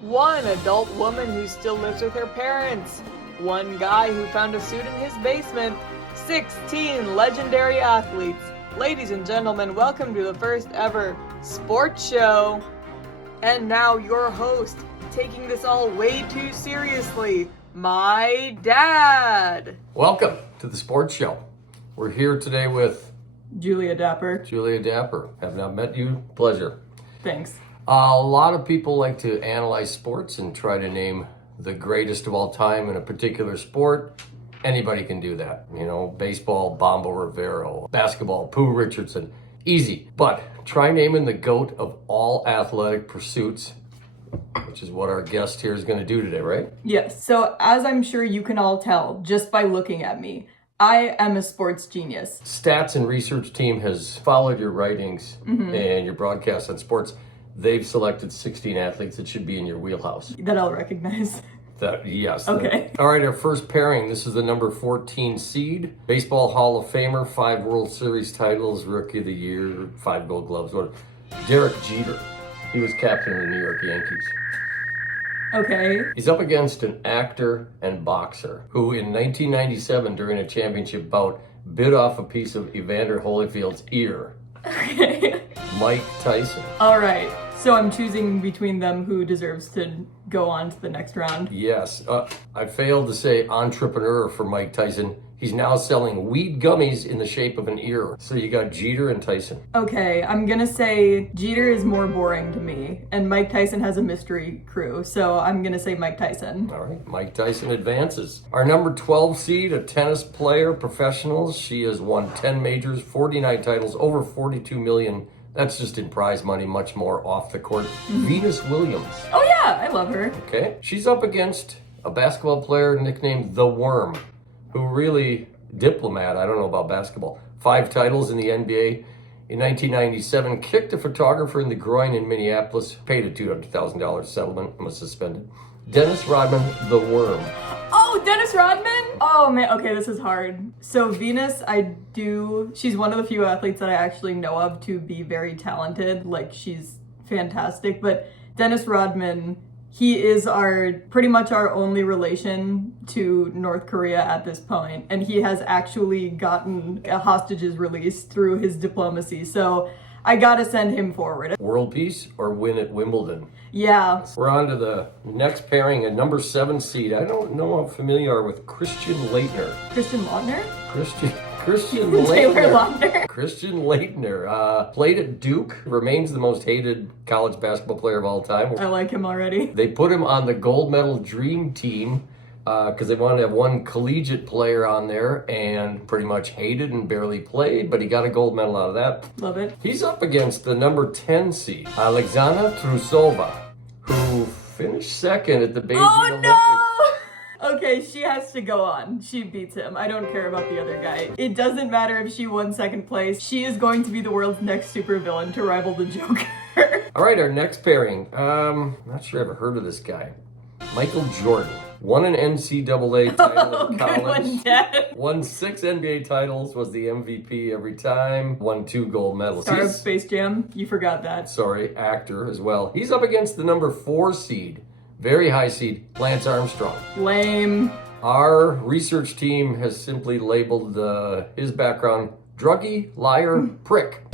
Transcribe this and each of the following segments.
One adult woman who still lives with her parents. One guy who found a suit in his basement. 16 legendary athletes. Ladies and gentlemen, welcome to the first ever sports show. And now your host, taking this all way too seriously, my dad. Welcome to the sports show. We're here today with Julia Dapper. Julia Dapper. Have not met you. Pleasure. Thanks. A lot of people like to analyze sports and try to name the greatest of all time in a particular sport. Anybody can do that. You know, baseball, Bombo Rivero, basketball, Pooh Richardson. Easy. But try naming the GOAT of all athletic pursuits, which is what our guest here is going to do today, right? Yes. So as I'm sure you can all tell just by looking at me, I am a sports genius. Stats and research team has followed your writings and your broadcasts on sports. They've selected 16 athletes that should be in your wheelhouse. That I'll recognize. Yes. Okay. All right, our first pairing. This is the number 14 seed. Baseball Hall of Famer, 5 World Series titles, Rookie of the Year, 5 Gold Gloves. What? Derek Jeter. He was captain of the New York Yankees. Okay. He's up against an actor and boxer who in 1997 during a championship bout bit off a piece of Evander Holyfield's ear. Okay. Mike Tyson. All right. So I'm choosing between them who deserves to go on to the next round. Yes. I failed to say entrepreneur for Mike Tyson. He's now selling weed gummies in the shape of an ear. So you got Jeter and Tyson. Okay, I'm gonna say Jeter is more boring to me, and Mike Tyson has a mystery crew, so I'm gonna say Mike Tyson. All right, Mike Tyson advances. Our number 12 seed, a tennis player, professionals. She has won 10 majors, 49 titles, over 42 million. That's just in prize money, much more off the court. Venus Williams. Oh yeah, I love her. Okay, she's up against a basketball player nicknamed The Worm, who really, diplomat, I don't know about basketball. 5 titles in the NBA. In 1997, kicked a photographer in the groin in Minneapolis, paid a $200,000 settlement, and was suspended. Dennis Rodman, The Worm. Oh, Dennis Rodman? Oh man, okay, this is hard. So Venus, she's one of the few athletes that I actually know of to be very talented. Like, she's fantastic, but Dennis Rodman, he is pretty much our only relation to North Korea at this point, and he has actually gotten hostages released through his diplomacy, so I gotta send him forward. World peace or win at Wimbledon? Yeah. We're on to the next pairing, a number 7 seed. I don't know how familiar you are with Christian Laettner. Christian Laettner? Christian Taylor Laettner. Lautner. Christian Laettner played at Duke, remains the most hated college basketball player of all time. I like him already. They put him on the gold medal dream team because they wanted to have one collegiate player on there, and pretty much hated and barely played, but he got a gold medal out of that. Love it. He's up against the number 10 seed, Alexandra Trusova, who finished second at the Beijing Olympics. No! Okay, she has to go on. She beats him. I don't care about the other guy. It doesn't matter if she won second place. She is going to be the world's next supervillain to rival the Joker. All right, our next pairing. Not sure I've ever heard of this guy. Michael Jordan. Won an NCAA title in college. Good one, Dad. Won 6 NBA titles, was the MVP every time. Won 2 gold medals. Star of Space Jam. You forgot that. Sorry, actor as well. He's up against the number 4 seed. Very high seed, Lance Armstrong. Lame. Our research team has simply labeled his background druggie, liar, prick.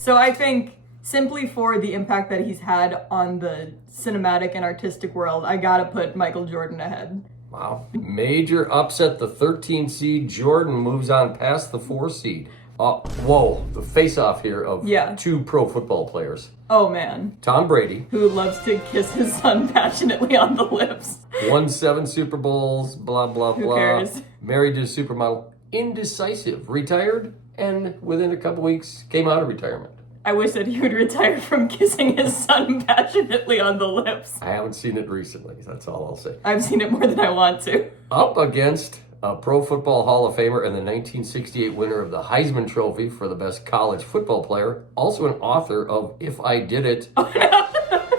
So I think simply for the impact that he's had on the cinematic and artistic world, I gotta put Michael Jordan ahead. Wow. Major upset, the 13 seed. Jordan moves on past the 4 seed. Whoa, the face-off here of 2 pro football players. Oh man. Tom Brady. Who loves to kiss his son passionately on the lips. Won 7 Super Bowls, blah, blah, blah. Who cares? Married to a supermodel. Indecisive. Retired, and within a couple weeks came out of retirement. I wish that he would retire from kissing his son passionately on the lips. I haven't seen it recently, that's all I'll say. I've seen it more than I want to. Up against a Pro Football Hall of Famer and the 1968 winner of the Heisman Trophy for the best college football player, also an author of If I Did It,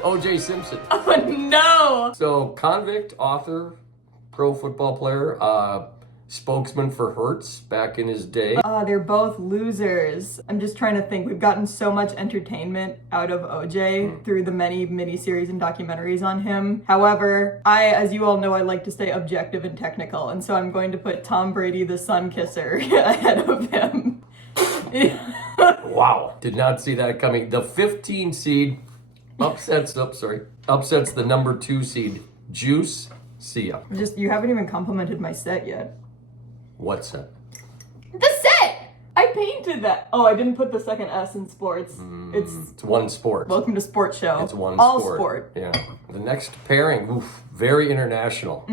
O.J. Simpson. Oh no! So, convict, author, pro football player, spokesman for Hertz back in his day. They're both losers. I'm just trying to think. We've gotten so much entertainment out of OJ through the many miniseries and documentaries on him. However, as you all know, I like to stay objective and technical, and so I'm going to put Tom Brady, the sun kisser, ahead of him. Wow. Did not see that coming. The 15 seed upsets the number 2 seed. Juice. See ya. You haven't even complimented my set yet. What set? The set! I painted that. Oh, I didn't put the second S in sports. It's one sport. Welcome to Sports Show. It's one All sport. Yeah. The next pairing, very international.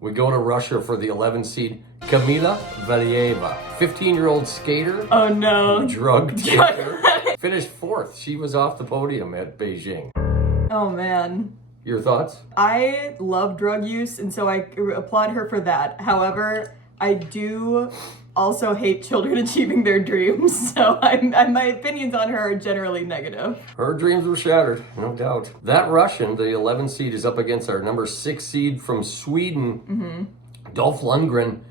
We go to Russia for the 11 seed. Kamila Valieva, 15-year-old skater. Oh no. Drug taker. Finished 4th. She was off the podium at Beijing. Oh man. Your thoughts? I love drug use, and so I applaud her for that. However, I do also hate children achieving their dreams, so my opinions on her are generally negative. Her dreams were shattered, no doubt. That Russian, the 11 seed, is up against our number 6 seed from Sweden, Dolph Lundgren.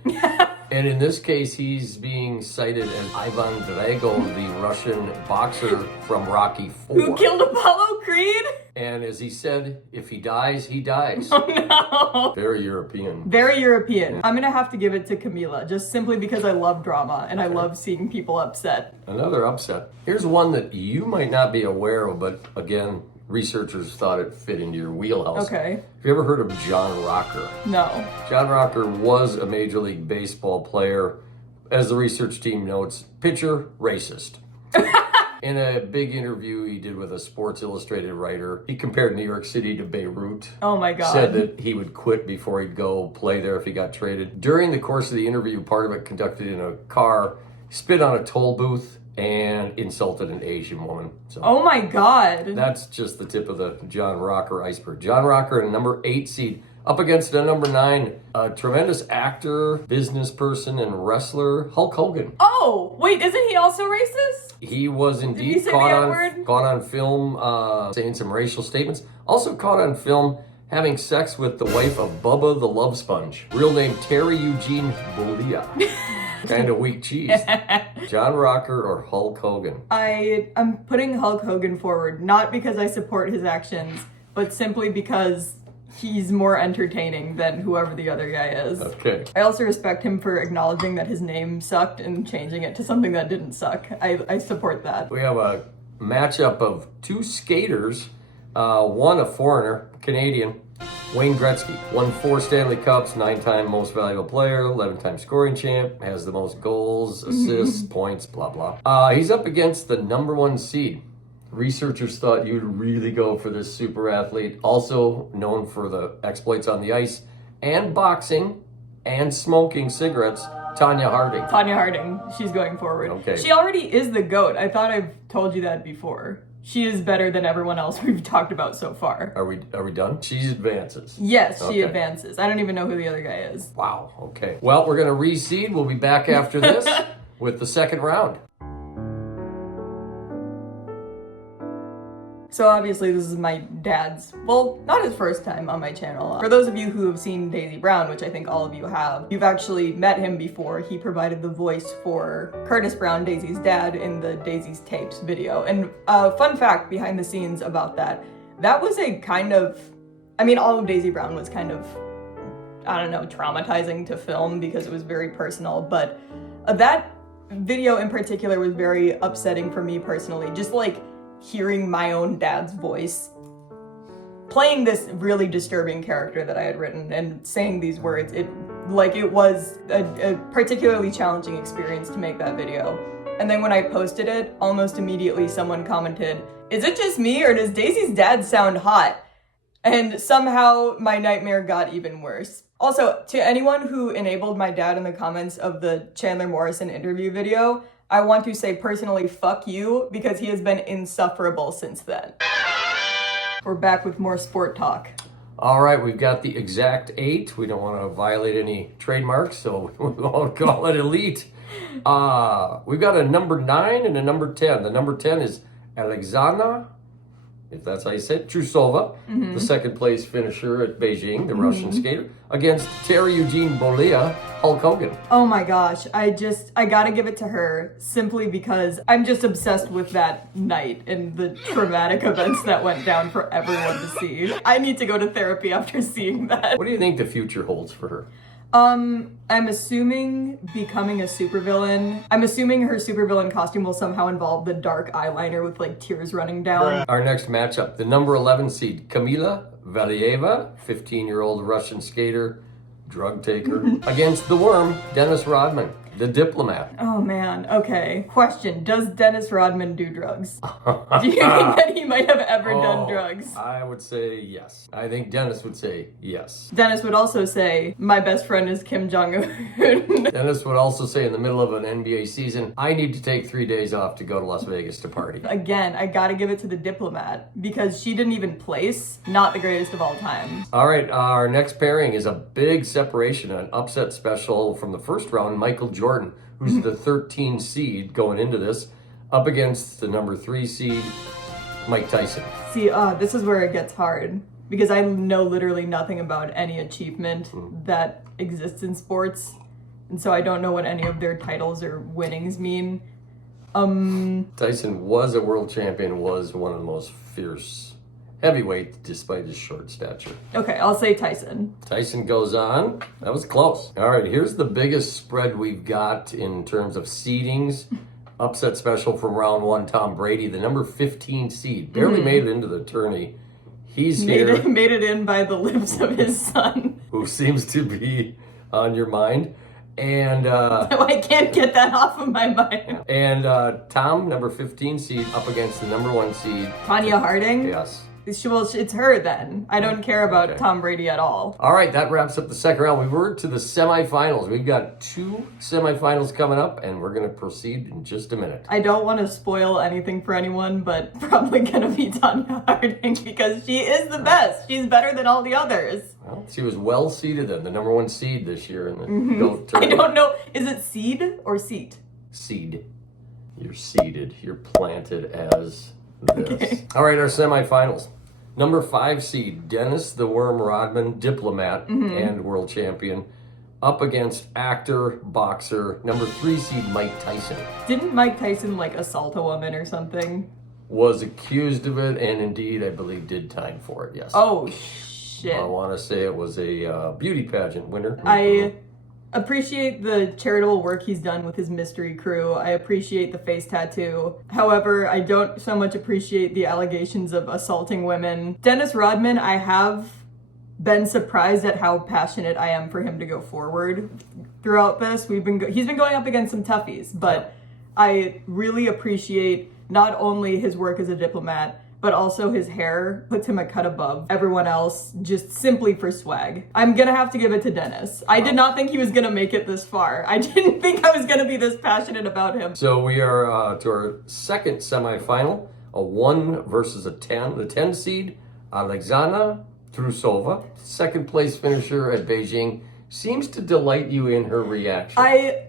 And in this case, he's being cited as Ivan Drago, the Russian boxer from Rocky IV. Who killed Apollo Creed? And as he said, if he dies, he dies. Oh no. Very European. Very European. I'm gonna have to give it to Camila, just simply because I love drama and I love seeing people upset. Another upset. Here's one that you might not be aware of, but again, researchers thought it fit into your wheelhouse. Okay. Have you ever heard of John Rocker? No. John Rocker was a Major League Baseball player. As the research team notes, pitcher, racist. In a big interview he did with a Sports Illustrated writer, he compared New York City to Beirut. Oh my God. Said that he would quit before he'd go play there if he got traded. During the course of the interview, part of it conducted in a car, spit on a toll booth, and insulted an Asian woman. So oh my God. that's just the tip of the John Rocker iceberg. John Rocker, a number 8 seed, up against a number 9, a tremendous actor, business person, and wrestler, Hulk Hogan. Oh, wait, isn't he also racist? He was indeed he say caught the N-word? on film saying some racial statements. Also caught on film having sex with the wife of Bubba the Love Sponge. Real name Terry Eugene Bollea. Kind of weak cheese. John Rocker or Hulk Hogan? I'm putting Hulk Hogan forward, not because I support his actions, but simply because he's more entertaining than whoever the other guy is. Okay. I also respect him for acknowledging that his name sucked and changing it to something that didn't suck. I support that. We have a matchup of 2 skaters, one a foreigner, Canadian, Wayne Gretzky. Won 4 Stanley Cups, 9-time most valuable player, 11-time scoring champ, has the most goals, assists, points, blah, blah. He's up against the number 1 seed. Researchers thought you'd really go for this super athlete, also known for the exploits on the ice and boxing and smoking cigarettes, Tanya Harding. Tanya Harding, she's going forward. Okay. She already is the GOAT. I thought I've told you that before. She is better than everyone else we've talked about so far. Are we done? She advances. Yes, she Okay. advances. I don't even know who the other guy is. Wow, okay. Well, we're going to reseed. We'll be back after this with the second round. So obviously this is my dad's, well, not his first time on my channel. For those of you who have seen Daisy Brown, which I think all of you have, you've actually met him before. He provided the voice for Curtis Brown, Daisy's dad, in the Daisy's Tapes video. And fun fact behind the scenes about that was a kind of, I mean, all of Daisy Brown was kind of, I don't know, traumatizing to film because it was very personal, but that video in particular was very upsetting for me personally. Just like hearing my own dad's voice playing this really disturbing character that I had written and saying these words, it was a particularly challenging experience to make that video. And then when I posted it, almost immediately someone commented, "Is it just me or does Daisy's dad sound hot?" And somehow my nightmare got even worse. Also, to anyone who enabled my dad in the comments of the Chandler Morrison interview video, I want to say personally, fuck you, because he has been insufferable since then. We're back with more sport talk. All right, we've got the exact 8. We don't want to violate any trademarks, so we won't call it elite. We've got a number 9 and a number 10. The number 10 is Alexandra if that's how you say it, Trusova, the second place finisher at Beijing, the Russian skater, against Terry Eugene Bollea, Hulk Hogan. Oh my gosh, I gotta give it to her simply because I'm just obsessed with that night and the traumatic events that went down for everyone to see. I need to go to therapy after seeing that. What do you think the future holds for her? I'm assuming becoming a supervillain. I'm assuming her supervillain costume will somehow involve the dark eyeliner with like tears running down. Our next matchup, the number 11 seed, Kamila Valieva, 15-year-old Russian skater, drug taker, against the Worm, Dennis Rodman, the diplomat. Oh man, okay. Question, does Dennis Rodman do drugs? Do you think that he might have ever done drugs? I would say yes. I think Dennis would say yes. Dennis would also say, my best friend is Kim Jong-un. Dennis would also say in the middle of an NBA season, I need to take 3 days off to go to Las Vegas to party. Again, I gotta give it to the diplomat because she didn't even place, not the greatest of all time. All right, our next pairing is a big separation, an upset special from the first round, Michael Jordan, who's the 13 seed going into this, up against the number 3 seed, Mike Tyson. See, this is where it gets hard because I know literally nothing about any achievement that exists in sports. And so I don't know what any of their titles or winnings mean. Tyson was a world champion, was one of the most fierce heavyweight despite his short stature. Okay, I'll say Tyson. Tyson goes on. That was close. All right, here's the biggest spread we've got in terms of seedings. Upset special from round 1, Tom Brady, the number 15 seed. Barely made it into the tourney. He's here. Made it in by the lips of his son. Who seems to be on your mind. And I can't get that off of my mind. And Tom, number 15 seed, up against the number 1 seed. Tanya Harding? Yes. Well, it's her then. I don't care about Tom Brady at all. All right, that wraps up the second round. We were to the semifinals. We've got 2 semifinals coming up, and we're going to proceed in just a minute. I don't want to spoil anything for anyone, but probably going to be Tanya Harding because she is the best. She's better than all the others. Well, she was well seeded then, the number 1 seed this year in the GOAT I tournament. don't know. Is it seed or seat? Seed. You're seeded. You're planted as this. Okay. All right, our semifinals. Number 5 seed, Dennis the Worm Rodman, diplomat and world champion, up against actor, boxer, number 3 seed, Mike Tyson. Didn't Mike Tyson like assault a woman or something? Was accused of it, and indeed, I believe, did time for it, yes. Oh, shit. I want to say it was a beauty pageant winner. I appreciate the charitable work he's done with his mystery crew. I appreciate the face tattoo. However, I don't so much appreciate the allegations of assaulting women. Dennis Rodman, I have been surprised at how passionate I am for him to go forward throughout this. He's been going up against some toughies, but I really appreciate not only his work as a diplomat, but also his hair puts him a cut above everyone else just simply for swag. I'm gonna have to give it to Dennis. I did not think he was gonna make it this far. I didn't think I was gonna be this passionate about him. So we are to our second semifinal, a 1 versus a 10. The 10 seed, Alexandra Trusova, second place finisher at Beijing, seems to delight you in her reaction.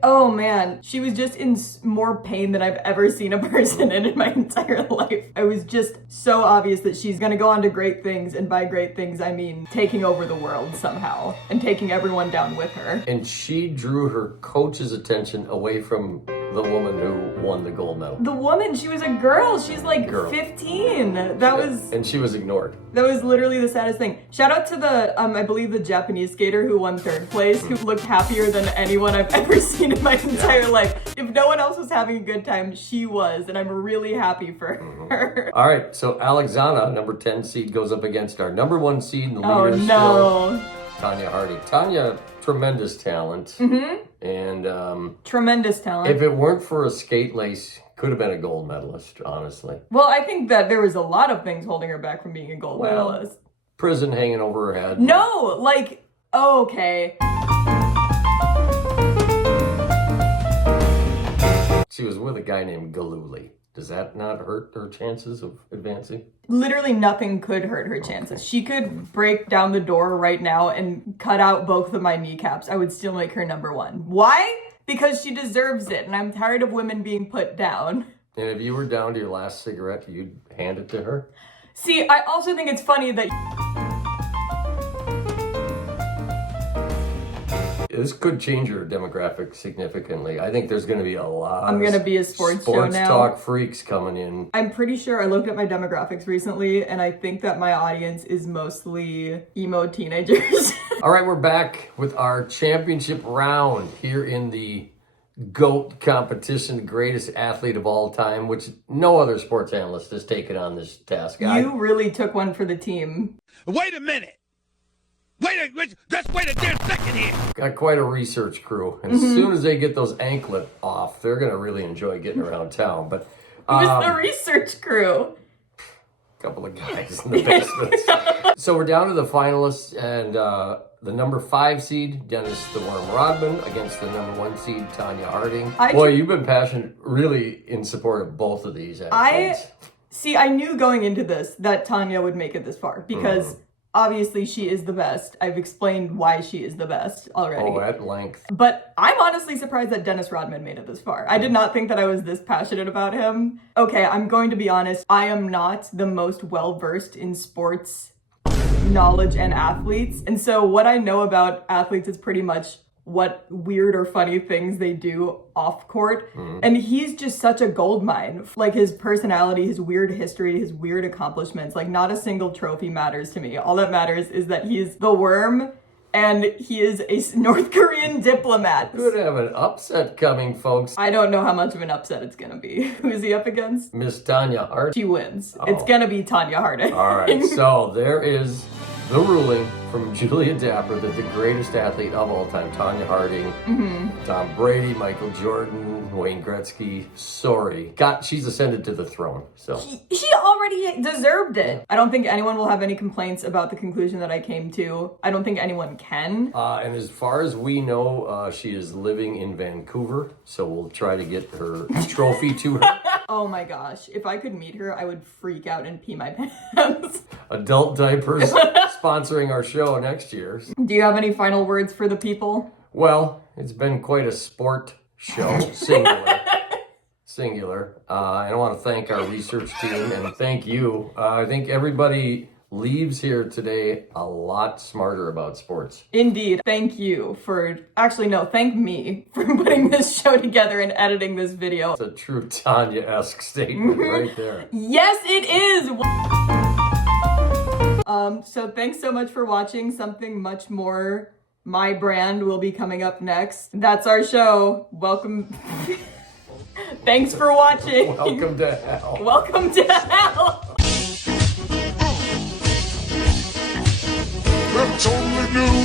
Oh man, she was just in more pain than I've ever seen a person in my entire life. It was just so obvious that she's gonna go on to great things, and by great things I mean taking over the world somehow and taking everyone down with her. And she drew her coach's attention away from the woman who won the gold medal. The woman, she was a girl. She's like 15. And she was ignored. That was literally the saddest thing. Shout out to the, I believe the Japanese skater who won 3rd place, who looked happier than anyone I've ever seen in my entire life. If no one else was having a good time, she was, and I'm really happy for her. All right, so Alexandra, number 10 seed, goes up against our number 1 seed in the leader no. still, Tanya Harding. Tanya, tremendous talent. And tremendous talent. if it weren't for a skate lace, could have been a gold medalist, honestly. Well, I think that there was a lot of things holding her back from being a gold medalist. Prison hanging over her head. No, like, okay. She was with a guy named Galuli. Does that not hurt her chances of advancing? Literally nothing could hurt her chances. She could break down the door right now and cut out both of my kneecaps. I would still make her number 1. Why? Because she deserves it, and I'm tired of women being put down. And if you were down to your last cigarette, you'd hand it to her? See, I also think it's funny that this could change your demographic significantly. I think there's going to be a lot I'm going to be a sports show now. talk freaks coming in. I'm pretty sure I looked at my demographics recently, and I think that my audience is mostly emo teenagers. All right, we're back with our championship round here in the GOAT competition, the greatest athlete of all time, which no other sports analyst has taken on this task. You really took one for the team. Wait a minute. Just wait a damn second here. Got quite a research crew. And as soon as they get those anklet off, they're going to really enjoy getting around town. But Who's the research crew? a couple of guys in the basement. So we're down to the finalists, and the number 5 seed, Dennis the Worm Rodman, against the number 1 seed, Tanya Harding. Boy, you've been passionate, really in support of both of these athletes. I knew going into this that Tanya would make it this far because obviously she is the best. I've explained why she is the best already. Oh, at length. But I'm honestly surprised that Dennis Rodman made it this far. I did not think that I was this passionate about him. Okay, I'm going to be honest. I am not the most well-versed in sports knowledge and athletes. And so what I know about athletes is pretty much what weird or funny things they do off court. And he's just such a gold mine. Like his personality, his weird history, his weird accomplishments, like not a single trophy matters to me. All that matters is that he's the Worm and he is a North Korean diplomat. Could have an upset coming, folks. I don't know how much of an upset it's gonna be. Who's he up against? Miss Tanya Harding. She wins. It's gonna be Tanya Harding. All right, so there is the ruling from Julia Dapper that the greatest athlete of all time, Tanya Harding, Tom Brady, Michael Jordan, Wayne Gretzky, she's ascended to the throne. So She already deserved it. I don't think anyone will have any complaints about the conclusion that I came to. I don't think anyone can. And as far as we know, she is living in Vancouver, so we'll try to get her trophy to her. Oh my gosh. If I could meet her, I would freak out and pee my pants. Adult diapers sponsoring our show next year. Do you have any final words for the people? Well, it's been quite a sport show, singular. And I want to thank our research team and thank you. I think everybody leaves here today a lot smarter about sports. Indeed. Thank you for, thank me for putting this show together and editing this video. It's a true Tanya-esque statement right there. Yes, it is! So thanks so much for watching. Something much more my brand will be coming up next. That's our show. Welcome. Thanks for watching. Welcome to hell. Welcome to hell. That's only new.